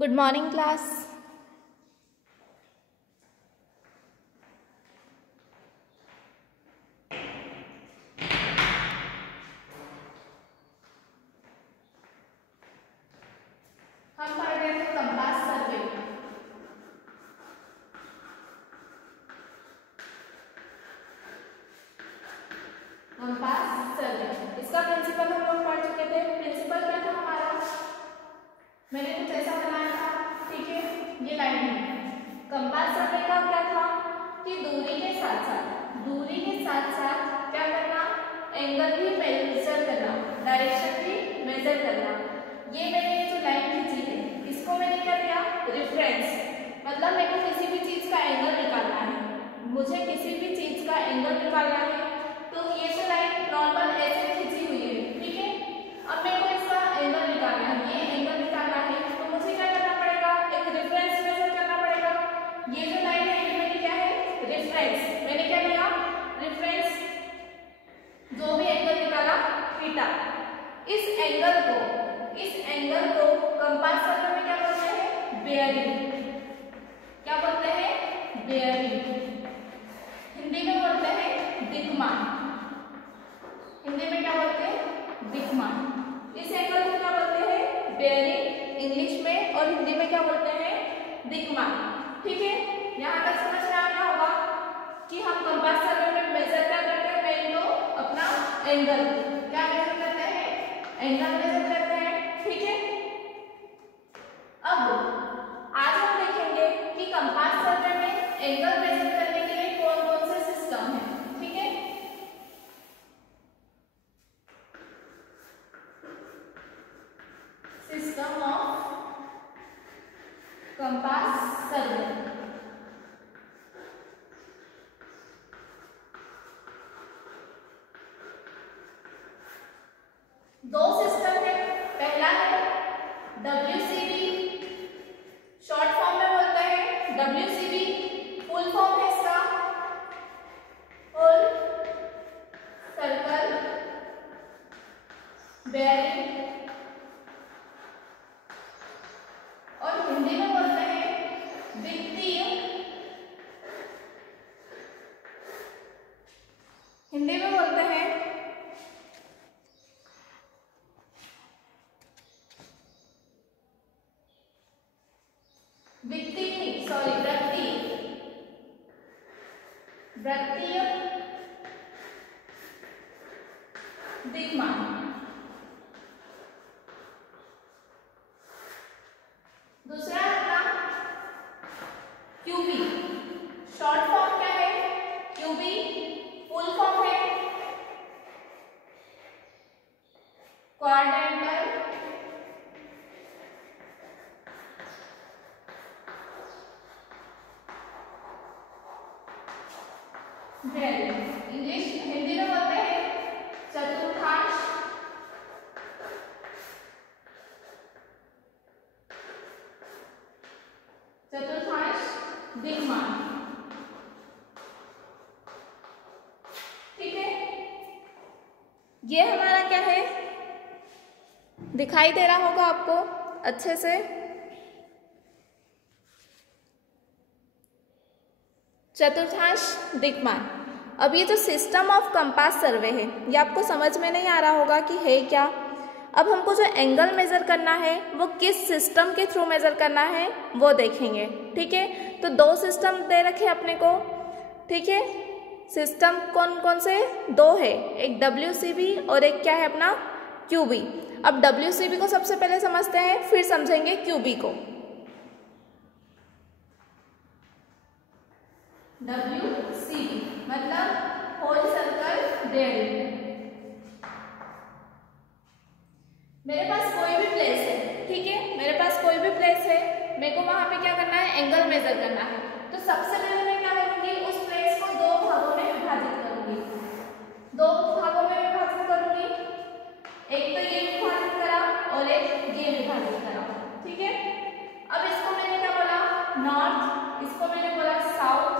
Good morning class. हम पढ़ रहे थे कंपास सर्वे। कंपास सर्वे इसका प्रिंसिपल हम लोग पढ़ चुके थे। प्रिंसिपल क्या था हमारा, मैंने कुछ ऐसा बनाया था, ठीक है। ये लाइन है। कंपास सर्वे का क्या था कि दूरी के साथ साथ क्या करना, एंगल भी मेजर करना, डायरेक्शन भी मेजर करना। ये मैंने जो लाइन खींची है इसको मैंने क्या दिया, रेफरेंस। मतलब मेरे को किसी भी चीज का एंगल निकालना है, मुझे किसी भी चीज का एंगल निकालना है, तो ये जो लाइन नॉर्मल ऐसे खींची हुई है, ठीक है। अब मेरे को इसका एंगल निकालना है, ये एंगल निकालना है, तो मुझे क्या करना पड़ेगा, एक रेफरेंस मेजर करना पड़ेगा। ये जो लाइन है ये मेरी क्या है, रेफरेंस। मैंने क्या लिया, रेफरेंस, जो भी एंगल निकाला थीटा। इस एंगल को कंपास सर्वे में क्या बोलते हैं, बेयरिंग। क्या बोलते हैं, बेयरिंग। हिंदी में बोलते हैं दिक्मान। हिंदी में क्या बोलते हैं, दिक्मान। इस एंगल को क्या बोलते हैं, बेयरिंग इंग्लिश में, और हिंदी में क्या बोलते हैं, दिक्मान। ठीक है, यहाँ तक समझ में आ गया होगा कि हम कंपास सर्वे में मेजर क्या करते हैं, पहले तो अपना एंगल क्या मेजर करते हैं, एंगल मेजर करते हैं, ठीक है। अब आज हम देखेंगे कि कंपास सर्वे में एंगल मेजर करने के लिए कौन कौन से सिस्टम है, ठीक है। सिस्टम ऑफ कंपास सर्वे। दो सिस्टम है। पहला है WCB, शॉर्ट फॉर्म में बोलते हैं WCB। फुल फॉर्म है इसका फुल सर्कल बेयरिंग, और हिंदी में बोलते हैं वृत्तीय। हिंदी में बोलते हैं वृत्तीय दिक्मान। दूसरा अपना QB, शॉर्ट फॉर्म क्या है, QB। फुल फॉर्म है क्वाड्रेंटल बेयरिंग। इंग्लिश हिंदी में बोलते हैं चतुर्थांश दिक्मान, ठीक है। ये हमारा क्या है, दिखाई दे रहा होगा आपको अच्छे से। चतुर्थांश दिक्मान। अब ये जो सिस्टम ऑफ कंपास सर्वे है ये आपको समझ में नहीं आ रहा होगा कि है क्या। अब हमको जो एंगल मेजर करना है वो किस सिस्टम के थ्रू मेजर करना है वो देखेंगे, ठीक है। तो दो सिस्टम दे रखे अपने को, ठीक है। सिस्टम कौन कौन से, दो है, एक WCB और एक क्या है अपना QB। अब WCB को सबसे पहले समझते हैं, फिर समझेंगे QB को। WCB मतलब होल सर्कल बेयरिंग। मेरे पास कोई भी प्लेस है, ठीक है, मेरे पास कोई भी प्लेस है, मेरे को वहां पे क्या करना है, एंगल मेजर करना है। तो सबसे पहले मैं क्या करूंगी, उस प्लेस को दो भागों में विभाजित करूंगी। दो भागों में विभाजित करूंगी, एक तो ये विभाजित करा और एक ये विभाजित करा, ठीक है। अब इसको मैंने क्या बोला, नॉर्थ, इसको मैंने बोला साउथ,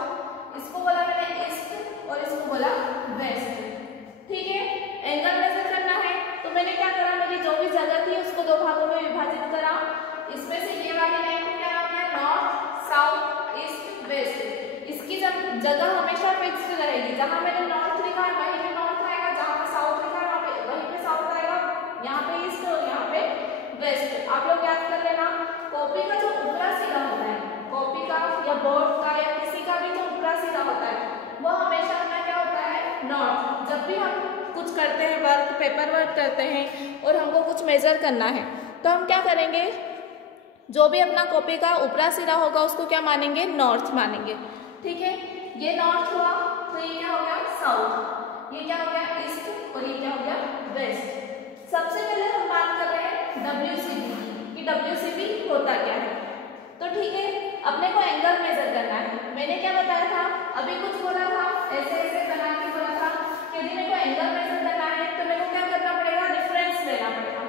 इसको बोला मैंने ईस्ट और इसको बोला वेस्ट, ठीक है। एंगल मेजर करना है तो मैंने क्या करा, मेरी जो भी जगह थी उसको दो भागों में विभाजित करा। इसमें से ये वाली लाइन जगह हमेशा फिक्स्ड रहेगी। जहां मैंने नॉर्थ लिखा है वहीं पे नॉर्थ आएगा, जहां पे साउथ लिखा है वहीं पे साउथ आएगा, यहाँ पे ईस्ट और यहाँ पे वेस्ट। आप लोग याद कर लेना, कॉपी का जो ऊपरा सिरा होता है, कॉपी का या बोर्ड का या किसी का भी जो ऊपरा सिरा होता है वो हमेशा अपना क्या होता है, नॉर्थ। जब भी हम कुछ करते हैं, वर्क पेपर वर्क करते हैं और हमको कुछ मेजर करना है तो हम क्या करेंगे, जो भी अपना कॉपी का ऊपरा सिरा होगा उसको क्या मानेंगे, नॉर्थ मानेंगे। ठीक है, ये नॉर्थ हुआ, तो ये क्या हो गया, साउथ, ये क्या हो गया, ईस्ट और ये क्या हो गया, वेस्ट। सबसे पहले हम बात कर रहे हैं WCB कि WCB होता क्या है। तो ठीक है, अपने को एंगल मेजर करना है। मैंने क्या बताया था, अभी कुछ बोला था, ऐसे ऐसे बना के बोला था कि यदि मेरे को एंगल मेजर करना है तो मेरे को क्या करना पड़ेगा, रेफरेंस लेना पड़ेगा।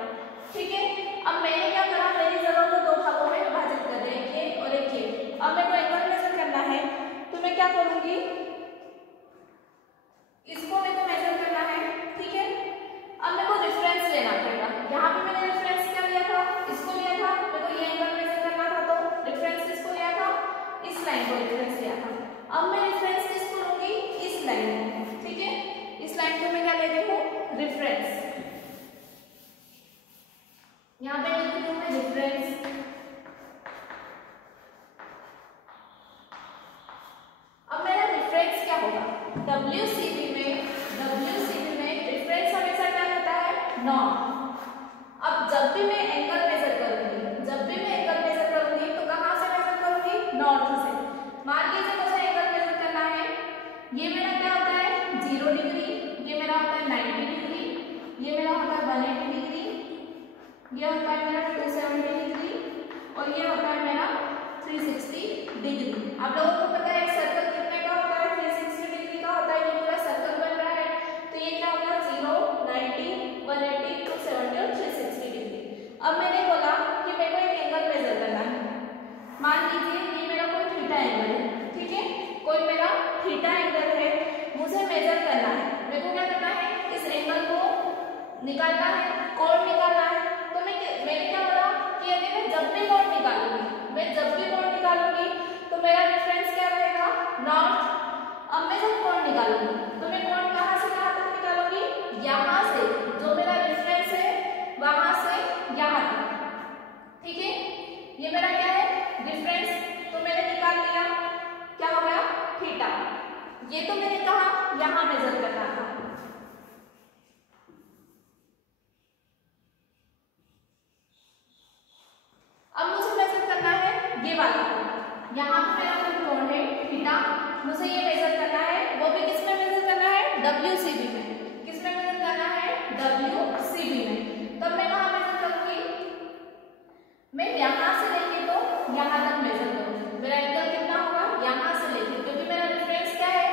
ठीक है, अब मैंने क्या करा, मेरी जगह को दो भागों में विभाजित कर दिया, एक ये और एक ये। अब मेरे को एंगल मेजर करना है तो मैं क्या करूंगी, इसको मेरे को मेजर करना है। ठीक है, अब मेरे को रेफरेंस लेना पड़ेगा। यहाँ पे मैंने रेफरेंस क्या लिया था, इसको लिया था, मेरे को ये एंगल मेजर करना था तो रेफरेंस किसको लिया था, इस लाइन को रेफरेंस लिया था। अब मैं रेफरेंस किसको लूंगी, इस लाइन को। ठीक है, इस लाइन को मैं क्या ले रही हूँ, रेफरेंस। यहाँ पे लिख रही हूँ मैं रेफरेंस। अब मेरा रेफरेंस क्या होगा, WCB में रेफरेंस हमेशा क्या होता है, नॉर्थ। अब जब भी मैं एंगल मेजर करूंगी, तो कहां से मेजर करूंगी, नॉर्थ से। मान लीजिए मुझे एंगल मेजर करना है, ये मेरा क्या होता है, 0 डिग्री, ये मेरा होता है 90 डिग्री, ये मेरा होता है 180 डिग्री, ये होता है मेरा 270 डिग्री और ये होता है मेरा 360 डिग्री। आप लोगों को पता है एक सर्कल कितने का होता है, 360 डिग्री का होता है। ये पूरा सर्कल बन रहा है तो ये क्या होगा, 0, 90, 180, 270 और 360 डिग्री। अब मैंने बोला कि मेरे को एक एंगल मेजर करना है। मान लीजिए ये मेरा कोई थीटा एंगल है। ठीक है, कोई मेरा थीटा एंगल है, मुझे मेजर करना है। मेरे को क्या करना है, इस एंगल को निकालना है, कोण निकालना है। तो मैंने क्या बोला कि यदि मैं जब भी कोण निकालूंगी तो मेरा रेफरेंस क्या रहेगा, नॉर्थ। अब मैं जब कोण निकालूंगी तो मैं कोण कहां से कहां तक निकालूंगी, यहां से, जो मेरा रेफरेंस है वहां से यहां तक। ठीक है, ये मेरा क्या है, रेफरेंस। तो मैंने निकाल लिया, क्या हो गया, थीटा। ये तो मैंने कहा यहां मेजर करना था। अब मुझे मेजर करना है ये वाला, यहाँ पे मेरा कोई कोण है थीटा, मुझे ये मेजर करना है। वो भी किस में मेजर करना है, WCB में। किस में मेजर करना है, WCB में। तब मैं कहाँ मेजर करूंगी, मैं यहाँ से लेके तो यहाँ तक मेजर करूंगी। मेरा एंगल कितना होगा, यहाँ से लेके, क्योंकि मेरा रेफरेंस क्या है,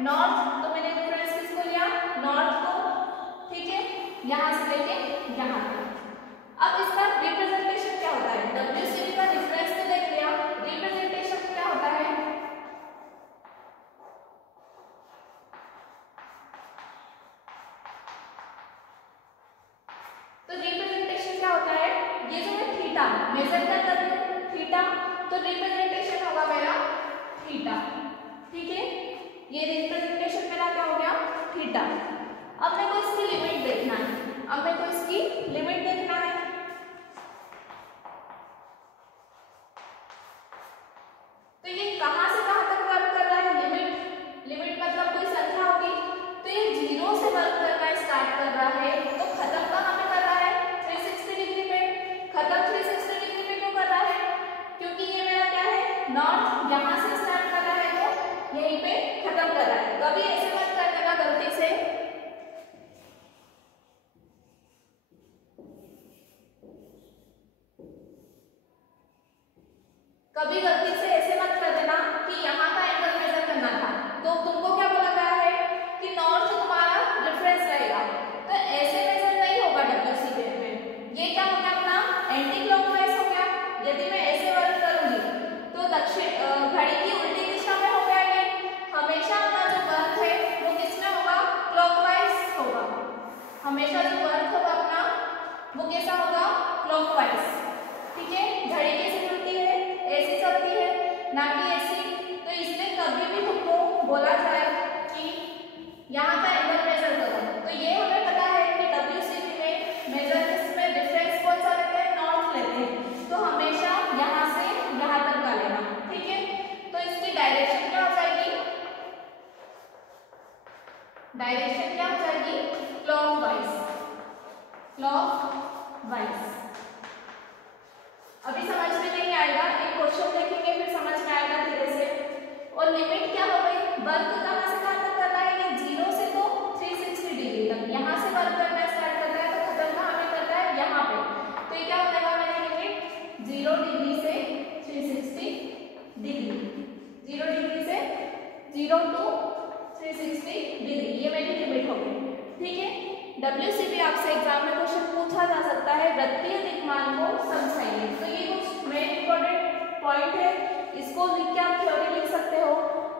नॉर्थ। तो मैंने रेफरेंस किसको लिया, नॉर्थ को। ठीक है, यहाँ से लेके यहाँ तक। अब इसका रिप्रेजेंटेशन क्या होता है, WCB का रेफरेंस तो देख लिया, रिप्रेजेंटेशन क्या होता है, तो रिप्रेजेंटेशन क्या होता है, ये जो मैं थीटा मेजर कर रही हूँ, थीटा, तो रिप्रेजेंटेशन होगा मेरा थीटा। ठीक है, ये रिप्रेजेंटेशन मेरा क्या हो गया, थीटा। अब मेरे को इसकी लिमिट देखना है, अब मेरे को इसकी लिमिट देखना है। तो ये कहां से कहां तक वर्क कर रहा है, लिमिट मतलब कोई संख्या होगी, तो ये 0 से वर्क करना स्टार्ट कर रहा है। तो खत्म कहां पे कर रहा है, 360 डिग्री पे। खत्म 360 डिग्री पे क्यों कर रहा है, क्योंकि ये मेरा क्या है, नॉर्थ। यहां से स्टार्ट कर रहा है तो यहीं पे खत्म कर रहा है। कभी ऐसे मत कर देना गलती से, कभी गलती से ऐसे मत कर देना कि यहाँ का एंगल मेजर करना था तो तुमको क्या बोला गया है कि नॉर्थ तुम्हारा रेफरेंस रहेगा, तो ऐसे मेजर नहीं होगा WCB में। ये क्या हो गया, अपना एंटी क्लॉकवाइज हो गया। यदि मैं ऐसे वर्क करूंगी तो दक्षिण घड़ी की उल्टी दिशा में हो गया। ये हमेशा अपना जो वर्क है वो किस में होगा, क्लॉकवाइज होगा। हमेशा जो वर्क होगा अपना वो कैसा होगा, क्लॉकवाइज। ठीक है, घड़ी कैसे चलती है, ऐसे चलती है, ना कि ऐसी। तो इसलिए कभी भी तुमको बोला जाए कि यहाँ का एंगल मेजर करो, तो ये हमें पता है कि WCB में मेजर में डिफरेंस कौन सा लेते हैं, नॉर्थ लेते हैं, तो हमेशा यहाँ से यहाँ तक का लेना, ठीक है। तो इसकी डायरेक्शन क्या हो जाएगी, डायरेक्शन क्या हो जाएगी, क्लॉकवाइज, क्लॉकवाइज। अभी समझ में नहीं आएगा, एक क्वेश्चन देखेंगे फिर समझ में आएगा धीरे से। और लिमिट क्या हो गई, वर्क कहाँ से कहाँ तक कर रहा है, ये 0 से तो 360 डिग्री तक, यहाँ से वर्क करना स्टार्ट कर रहा है, तो खत्म कहाँ पे कर रहा है, यहाँ पे। तो ये क्या हो जाएगा मेरी लिमिट 0 डिग्री से 360 डिग्री, 0 डिग्री से 0 to 360 डिग्री, ये मेरी लिमिट हो गई, ठीक है। WCB आपसे एग्जाम में क्वेश्चन पूछा जा सकता है, वृत्तीय दिक्मान को समझाइए। तो ये कुछ मेन इंपॉर्टेंट पॉइंट है, इसको लिख के आप थ्योरी लिख सकते हो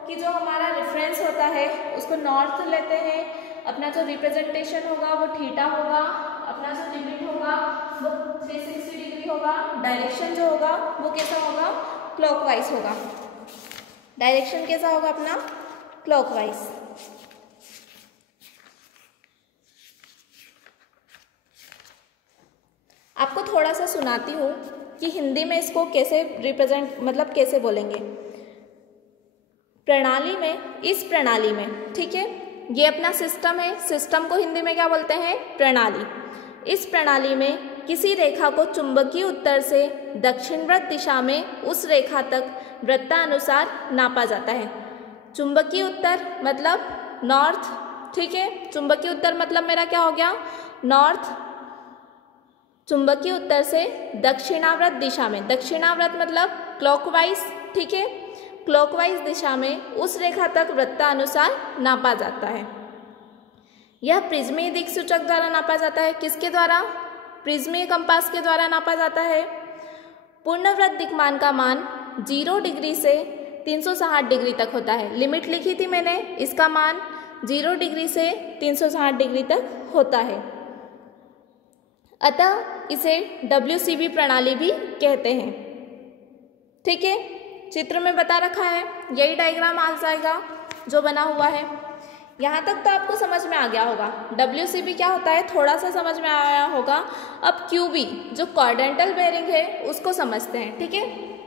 कि जो हमारा रेफरेंस होता है उसको नॉर्थ लेते हैं, अपना जो रिप्रेजेंटेशन होगा वो थीटा होगा, अपना जो लिमिट होगा वो 360 डिग्री होगा, डायरेक्शन जो होगा वो कैसा होगा, क्लॉकवाइज होगा, डायरेक्शन कैसा होगा अपना, क्लॉकवाइज। आपको थोड़ा सा सुनाती हूँ कि हिंदी में इसको कैसे रिप्रेजेंट, मतलब कैसे बोलेंगे। प्रणाली में, इस प्रणाली में, ठीक है, ये अपना सिस्टम है, सिस्टम को हिंदी में क्या बोलते हैं, प्रणाली। इस प्रणाली में किसी रेखा को चुंबकीय उत्तर से दक्षिणवत दिशा में उस रेखा तक वृत्तानुसार नापा जाता है। चुंबकीय उत्तर मतलब नॉर्थ, ठीक है, चुंबकीय उत्तर मतलब मेरा क्या हो गया, नॉर्थ। चुंबकीय उत्तर से दक्षिणावर्त दिशा में, दक्षिणावर्त मतलब क्लॉकवाइज, ठीक है, क्लॉकवाइज दिशा में उस रेखा तक वृत्तानुसार नापा जाता है। यह प्रिज्मीय दिक्सूचक द्वारा नापा जाता है, किसके द्वारा, प्रिज्मीय कंपास के द्वारा नापा जाता है। पूर्णवृत्त दिक्मान का मान 0 डिग्री से 360 डिग्री तक होता है। लिमिट लिखी थी मैंने, इसका मान 0 डिग्री से 360 डिग्री तक होता है, अतः इसे WCB प्रणाली भी कहते हैं, ठीक है। चित्र में बता रखा है, यही डायग्राम आ जाएगा जो बना हुआ है। यहाँ तक तो आपको समझ में आ गया होगा। WCB क्या होता है थोड़ा सा समझ में आया होगा। अब QB जो क्वाड्रेंटल बेयरिंग है उसको समझते हैं, ठीक है।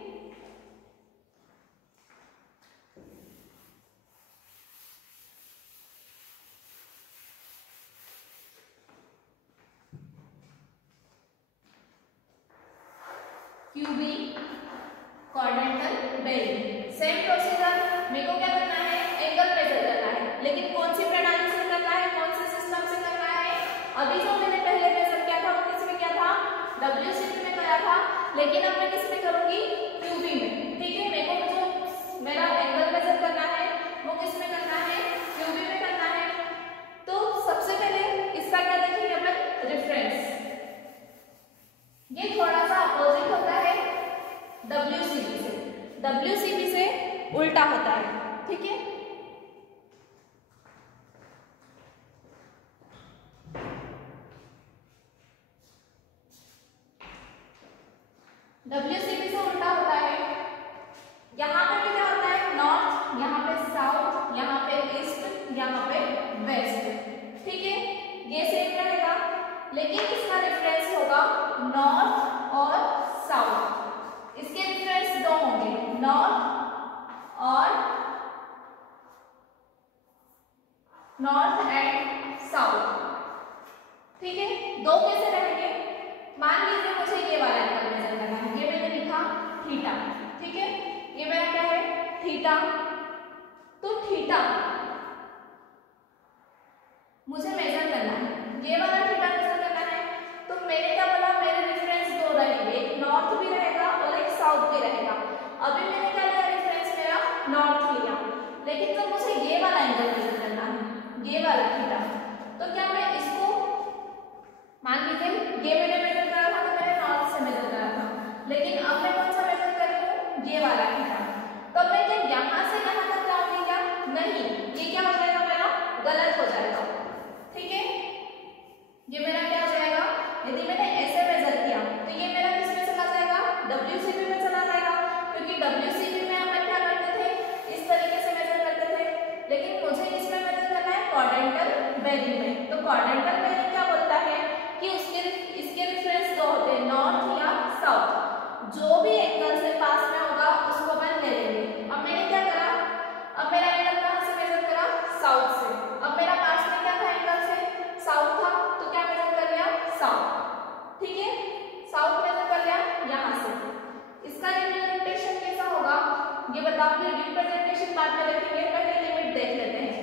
QB quadrantal bearing, same procedure. मेरे को क्या करना है, एंगल मेजर करना है, लेकिन कौन सी प्रणाली से करना है, कौन से सिस्टम से करना है। अभी जो मैंने पहले मेजर किया था वो किस में किया था, WCB में किया था, लेकिन अब मैं किस में करूंगी, QB में, ठीक है। मेरे को जो मेरा एंगल मेजर करना है वो किस में करना है, QB में करना है। तो सबसे पहले इसका क्या देखेंगे अपन, रेफरेंस। ये थोड़ा सा अपोजिट होता है WCB से, WCB से उल्टा होता है, ठीक है। WCB से उल्टा होता है। यहाँ पे भी क्या होता है, नॉर्थ, यहाँ पे साउथ, यहाँ पे ईस्ट, यहाँ पे वेस्ट, ठीक है। ये सेम रहेगा, लेकिन इसका डिफरेंस होगा नॉर्थ और साउथ। इसके डिफरेंस दो होंगे, नॉर्थ एंड साउथ, ठीक है। दो कैसे रहेंगे, मान लीजिए मुझे ये वाला एंगल मेजर करना है, ये मैंने लिखा थीटा, ठीक है। ये मेरा क्या है, थीटा। तो थीटा मुझे मेजर करना है, ये वाला थीटा मेजर करना है। तो मैंने क्या बोला, मेरे रेफरेंस दो रहेंगे, एक नॉर्थ भी रहेगा और एक साउथ भी रहेगा। अभी मैंने क्या लिया, रेफरेंस मेरा नॉर्थ लिया, लेकिन जब मुझे ये वाला एंगल मेजर करना है, ये वाला थीटा, तो क्या मैं इसको, मान लीजिए ये मैंने मेजर करा था, तो मैंने नॉर्थ से मेजर करा था, लेकिन अब मैं कौन सा मेजर कर रही हूँ, ये वाला थीटा। तो मैं क्या यहाँ से यहाँ तक जाऊंगी क्या, नहीं, ये क्या हो जाएगा मेरा, गलत हो जाएगा, ठीक है। ये मेरा क्या हो जाएगा, यदि मैंने ऐसे मेजर किया तो ये मेरा किस में चला जाएगा, WCB में चला जाएगा, क्योंकि WCB में अपन क्या करते थे, इस तरीके से मेजर करते थे, ये बताओ कि रिप्रेजेंटेशन बाद में देखेंगे, पहले लिमिट देख लेते हैं।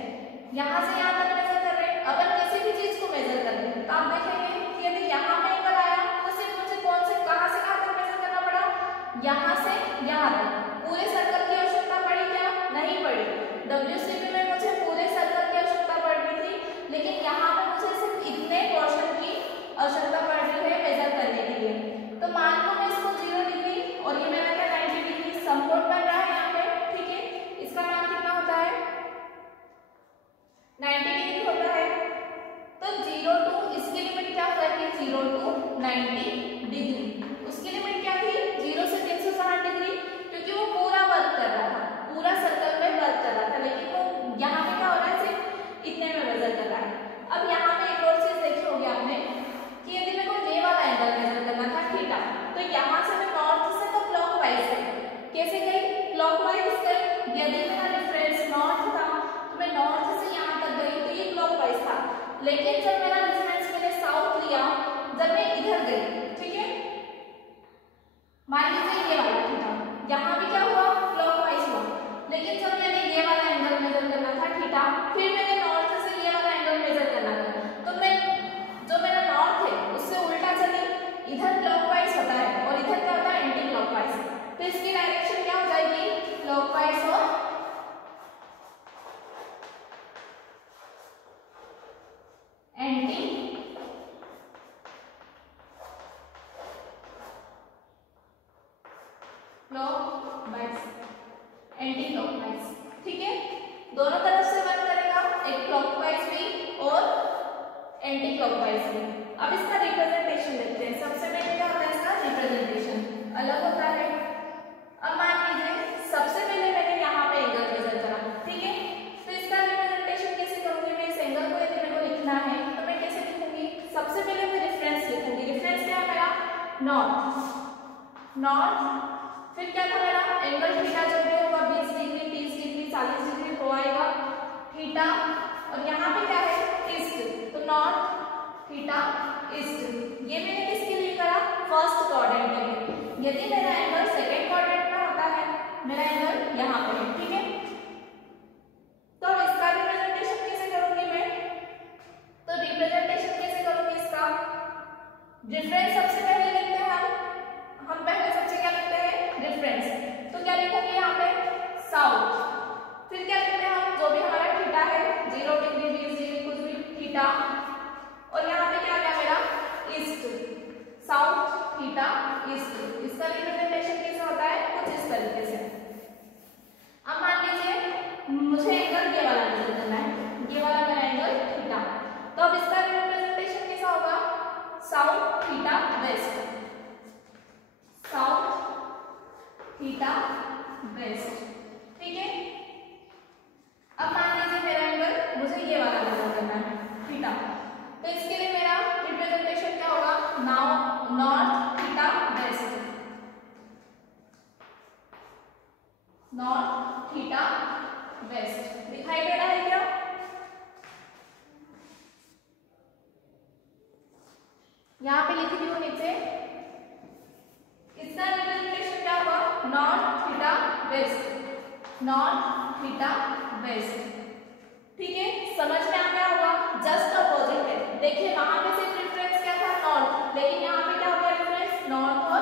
यहाँ से यहाँ तक मेजर कर रहे हैं, अगर किसी भी चीज को मेजर कर रहे हैं तो आप देखेंगे कि यदि यहाँ पे एंगल आया तो सिर्फ मुझे कौन से कहाँ से कहाँ तक मेजर करना पड़ा, यहाँ से यहाँ तक। पूरे सर्कल की आवश्यकता पड़ी क्या? नहीं पड़ी। WCB में मुझे पूरे सर्कल की आवश्यकता पड़ रही थी, लेकिन यहाँ पे मुझे सिर्फ इतने पोर्शन की आवश्यकता पड़ रही है मेजर करने के लिए। तो मान लो मैं इसको 0 डिग्री और ये मेरा क्या 90 डिग्री समकोण बन रहा है यहाँ पे, ठीक है। इसका मान कितना होता है? 90 डिग्री होता है। तो 0 टू इसकी लिमिट क्या होता है कि 0 टू 90 डिग्री। उसकी लिमिट क्या थी? 0 से 360 डिग्री, क्योंकि वो पूरा वर्क कर रहा था, पूरा सर्कल में वर्क कर रहा था, लेकिन वो यहाँ पे क्या हो रहा है सिर्फ इतने में मेजर कर रहा है। अब यहाँ पे एक और चीज देखी होगी आपने कि यदि मेरे को ये वाला एंगल मेजर करना था थीटा, तो यहाँ से मैं नॉर्थ से तो क्लॉकवाइज गई। कैसे गई? क्लॉकवाइज गई। यदि मेरा रेफरेंस नॉर्थ था तो मैं नॉर्थ से यहाँ तक गई तो ये क्लॉकवाइज था। लेकिन जब मेरा रेफरेंस मैंने साउथ लिया, जब मैं इधर गई, ठीक है, मान लीजिए ये वाला थीटा, यहाँ भी क्या हुआ? क्लॉकवाइज हुआ। लेकिन जब मैंने ये वाला एंगल मेजर करना था थीटा, फिर मैंने नॉर्थ से ये वाला एंगल मेजर करना था, तो मैं जो मेरा नॉर्थ है उससे उल्टा चली, इधर क्लॉकवाइज होता है और इधर क्या होता है? Anti clockwise. तो इसकी डायरेक्शन क्या हो जाएगी? क्लॉकवाइज और एंटी क्लॉकवाइज, एंटी क्लॉकवाइज, ठीक है। दोनों तरफ से वर्क करेगा, एक क्लॉकवाइज भी और एंटी क्लॉकवाइज भी। अब इसका रिप्रेजेंटेशन देखते हैं। सबसे पहले क्या होता है? इसका रिप्रेजेंटेशन अलग होता है। अब मान लीजिए सबसे पहले मैंने यहाँ पे एंगल मेजर करा, ठीक है, तो इसका रिप्रेजेंटेशन कैसे करूंगी मैं? इस एंगल को यदि मेरे को लिखना है तो मैं कैसे लिखूंगी? सबसे पहले मैं रेफरेंस लिखूंगी। रेफरेंस क्या है मेरा? नॉर्थ। नॉर्थ, फिर क्या था मेरा? एंगल थीटा जो भी होगा 20 डिग्री, 30 डिग्री, 40 डिग्री हो आएगा थीटा, और यहाँ पे क्या है? ईस्ट, तो नॉर्थ थीटा ईस्ट। ये मैंने किसके लिए करा? फर्स्ट क्वाड्रेंट के लिए। यदि मेरा एंगल सेकंड क्वाड्रेंट में होता है, मेरा एंगल यहाँ पे है, ठीक है, तो अब इसका रिप्रेजेंटेशन कैसे करूंगी मैं? तो रिप्रेजेंटेशन कैसे करूंगी इसका? रेफरेंस सबसे पहले लिखते हैं हम पहले सबसे क्या लिखते हैं? रेफरेंस। तो क्या लिखूंगी यहाँ पे? साउथ। फिर क्या लिखते हैं हम? जो भी हमारा थीटा है, 0 डिग्री, 20 डिग्री, कुछ भी थीटा, और यहाँ पे क्या गया मेरा? ईस्ट। South theta east. इसका रिप्रेजेंटेशन कैसे होता है? कुछ इस तरीके से। अब मान लीजिए मुझे एंगल ये वाला मेजर करना है, ये वाला मेरा एंगल थीटा, तो अब इसका रिप्रेजेंटेशन कैसा होगा? South theta west. South theta west, ठीक है। अब मान लीजिए मेरा एंगल मुझे ये वाला मेजर करना है थीटा, तो इसके लिए मेरा रिप्रेजेंटेशन क्या होगा? Now north theta west. North theta west दिखाई दे रहा है क्या? यहाँ पे लिख दी हूँ नीचे। इसका रिप्रेजेंटेशन क्या होगा? North theta west. North theta west, ठीक है। समझ में आ गया होगा? जस्ट अपोजिट है। देखिए वहां पे सिर्फ रेफरेंस क्या था? नॉर्थ, लेकिन यहाँ पे क्या हो गया? रेफरेंस नॉर्थ और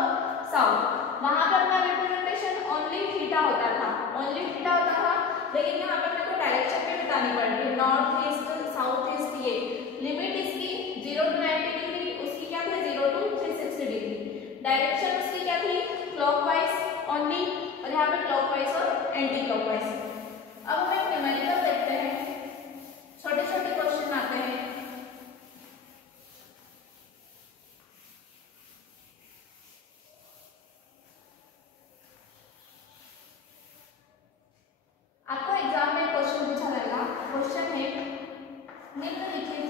साउथ। वहां पर अपना रिप्रेजेंटेशन ओनली थीटा होता था, ओनली थीटा होता था, लेकिन यहाँ पर मेरे को डायरेक्शन भी बतानी पड़ रही है। नॉर्थ ईस्ट, साउथ ईस्ट, ये लिमिट इसकी 0 टू 90 डिग्री, उसकी क्या थी? 0 टू 360 डिग्री। डायरेक्शन उसकी क्या थी? क्लॉकवाइज ओनली, और यहाँ पे क्लॉकवाइज और एंटी क्लॉकवाइज। अब हम एक न्यूमेरिकल देखते हैं, छोटे छोटे क्वेश्चन आते हैं। आपको एग्जाम में क्वेश्चन पूछा जाएगा। क्वेश्चन है निम्नलिखित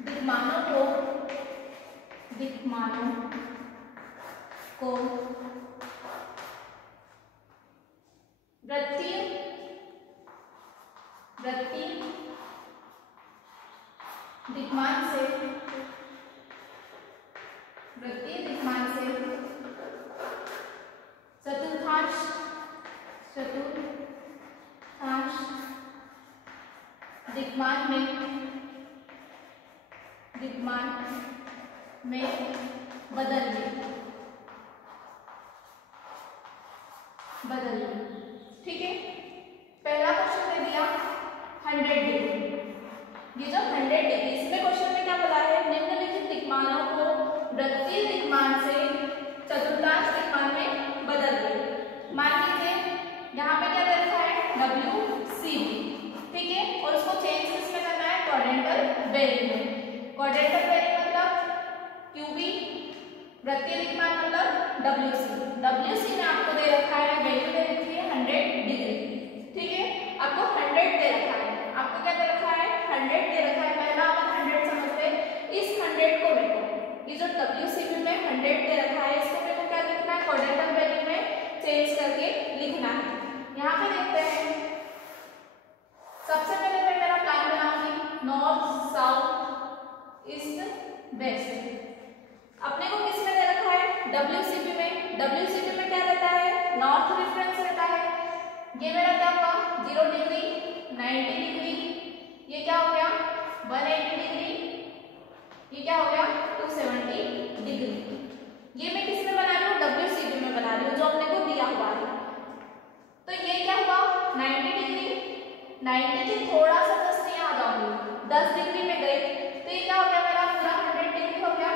दिक्मानों को वृत्तीय दिक्मान से वृत्तीय दिक्मान से चतुर्थांश दिक्मान में बदलिए। ठीक है, पहला क्वेश्चन दे दिया 100 डिग्री। ये जो 100 डिग्री, इसमें क्वेश्चन में क्या बोला है, निम्नलिखित दिक्मानों को वृत्तीय दिक्मान से चतुर्थांश दिक्मान में बदल दे। मान लीजिए यहाँ पे क्या दे रखा है, WCB, ठीक है, और उसको चेंज किसमें करना है, क्वाड्रेंटल बेरिंग में। क्वाड्रेंटल बेरिंग मतलब QB, वृत्तीय दिक्मान मतलब WC में आपको दे रखा है, वैल्यू दे रखी है 100 डिग्री। ठीक है, आपको 100 दे रखा है, आपको क्या दे रखा है, 100 दे रखा है। पहला अपन 100 समझते हैं। इस 100 को मेरे को, ये जो WCB में 100 दे रखा है, इसको मेरे को क्या लिखना है, क्वाड्रेंटल बेरिंग में चेंज करके लिखना है। यहाँ पे देखते हैं, सबसे पहले मैं मेरा प्लान बनाऊंगी, नॉर्थ साउथ ईस्ट वेस्ट। अपने को किसमें दे रखा है, WCB में क्या रहता है, नॉर्थ रेफरेंस रहता है। ये मेरा क्या हुआ, 0 डिग्री, 90 डिग्री, ये क्या हो गया 180 डिग्री, ये क्या हो गया 270 डिग्री। ये मैं किसमें बना रही हूँ, WCB में बना रही हूँ, जो अपने को दिया हुआ है। तो ये क्या हुआ 90 डिग्री, 90 के थोड़ा सा जस्ट यहाँ आ जाऊंगी, 10 डिग्री में गई, तो ये क्या हो गया मेरा पूरा 100 डिग्री हो गया।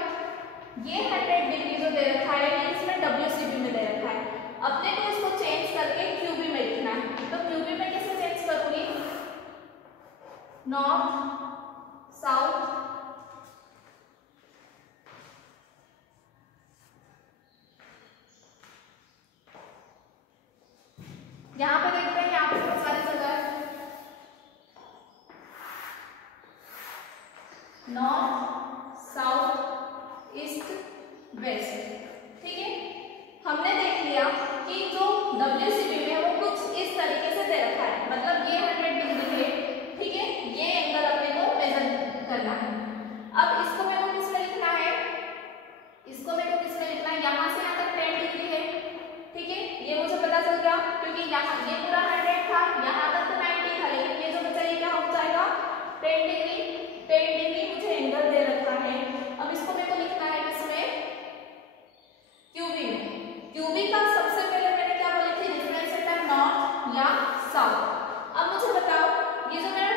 ये 100 डिग्री जो दे रखा है, ये इसमें WCB में दे रखा है। अपने को इसको चेंज करके QB में लिखना है। तो QB में कैसे चेंज करूंगी, नॉर्थ साउथ यहाँ पे देखते हैं, यहाँ पे बहुत सारी जगह है, नॉर्थ साउथ ईस्ट वेस्ट। ठीक है, हमने देख लिया कि जो WCB में वो कुछ इस तरीके से दे रखा है, मतलब ये 100 डिग्री है। ठीक है, ये एंगल अपने को मेजर करना है। अब इसको मेरे को किसमें लिखना है, यहाँ से यहाँ तक 10 डिग्री है। ठीक है, ये मुझे पता चल गया, क्योंकि यहाँ ये पूरा 100 था, यहाँ तक तो 90 था, लेकिन ये जो बचा ये क्या हो जाएगा 10 डिग्री। 10 डिग्री मुझे एंगल दे रखा है। अब इसको मेरे को लिखना है किसमें, QB में। QB का सबसे पहले मैंने क्या बोली थी, रेफरेंस रहता है नॉर्थ या साउथ। अब मुझे बताओ, ये जो मेरा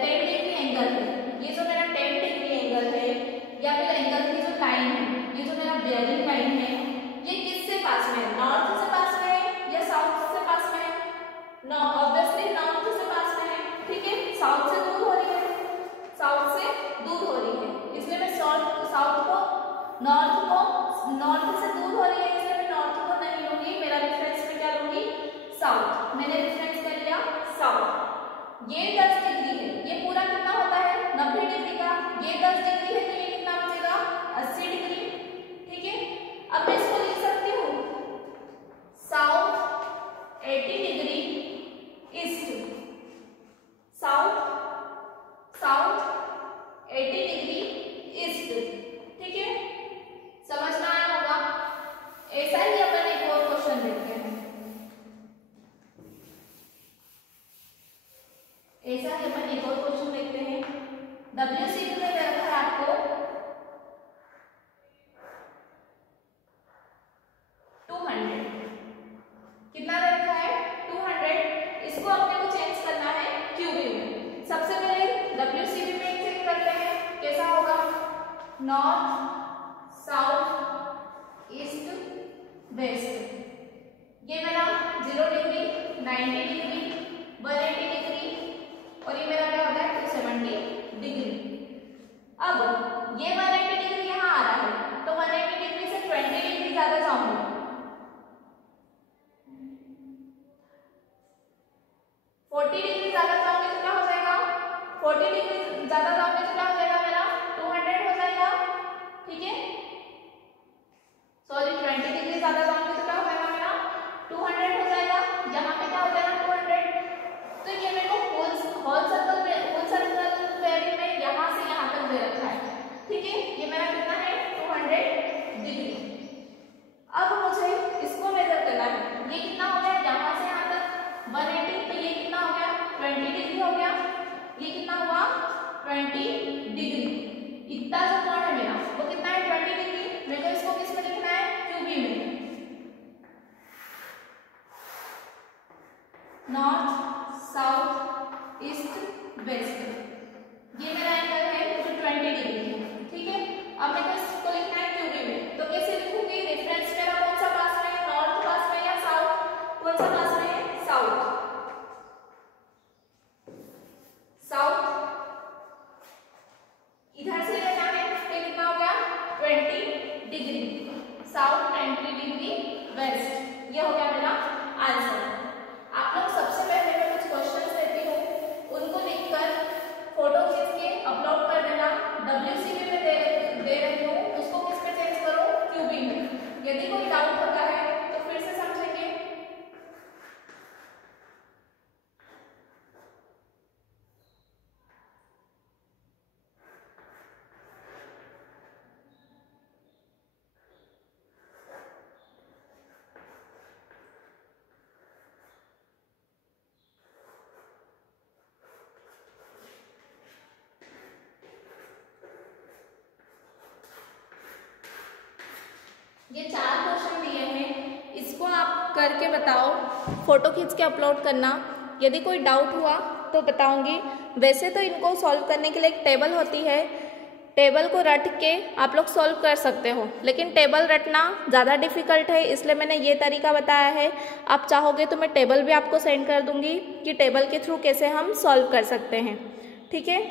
10 डिग्री एंगल है, ये जो मेरा 10 डिग्री एंगल है, या फिर एंगल की जो लाइन है, ये जो मेरा बेयरिंग लाइन है, ये किससे पास में है, नॉर्थ से पास में है या साउथ से पास में है, ऑब्वियसली नॉर्थ से पास में है। ठीक है, साउथ से दूर हो रही है, इसलिए मैं नॉर्थ से दूर हो रही है, इसलिए मैं नॉर्थ को नहीं लूंगी, मेरा रेफरेंस में क्या लूंगी, साउथ। मैंने रेफरेंस कर लिया साउथ। ये 10 डिग्री है, ये पूरा कितना होता है 90 डिग्री का, ये 10 डिग्री है, तो ये कितना बचेगा 80 डिग्री। ठीक है, अब मैं इसको लिख सकती हूँ, south 80 degree east, south 80 degree east. ठीक है, समझ में आया होगा। ऐसा ही अपन एक और क्वेश्चन देखते हैं, WCB में दे रखा है आपको 200, कितना दे रखा है 200। इसको अपने को चेंज करना है QB में। सबसे पहले WCB में चेक करते हैं कैसा होगा, नॉर्थ साउथ ईस्ट वेस्ट। ये मेरा 0 डिग्री, 90 डिग्री, 180 डिग्री, और ये मेरा क्या होता है 270 डिग्री। अब ये 180 डिग्री यहाँ आ रहा है, तो 180 डिग्री से 20 डिग्री ज्यादा जाऊंगी, 40 डिग्री ज्यादा जाऊंगी तो क्या हो जाएगा, 40 डिग्री ज्यादा जाऊंगी तो क्या हो जाएगा मेरा 200 हो जाएगा। ठीक है, सॉरी 20 डिग्री ज्यादा जाऊंगी तो क्या हो जाएगा मेरा 200 हो जाएगा। यहाँ पे क्या हो जाएगा 200। तो ये मेरे को होल सर्कल बेयरिंग में यहाँ से यहाँ तक दे रखा है। ठीक है, ये मेरा वेस्ट। ये मेरा एंगल है जो 20 डिग्री है, ठीक है। अब मेरे को इसको लिखना है क्यूबी में, तो कैसे लिखूंगी? रेफरेंस मेरा कौन सा पास में है? नॉर्थ पास में या साउथ? कौन सा पास में है? साउथ। साउथ इधर से लेना है, ये कितना हो गया? 20 डिग्री। South 20 degree west. ये हो गया मेरा आंसर। आप लोग सबसे पहले मैं कुछ क्वेश्चंस देती हूँ, उनको लिखकर फोटो खींच के अपलोड कर देना। WCB में दे रही हूँ, उसको किस पे चेंज करो? क्यूबी में। यदि कोई डाउट होता है तो फिर से समझेंगे। ये 4 क्वेश्चन दिए हैं, इसको आप करके बताओ, फोटो खींच के अपलोड करना। यदि कोई डाउट हुआ तो बताऊंगी। वैसे तो इनको सॉल्व करने के लिए एक टेबल होती है, टेबल को रट के आप लोग सॉल्व कर सकते हो, लेकिन टेबल रटना ज़्यादा डिफिकल्ट है, इसलिए मैंने ये तरीका बताया है। आप चाहोगे तो मैं टेबल भी आपको सेंड कर दूंगी कि टेबल के थ्रू कैसे हम सॉल्व कर सकते हैं, ठीक है।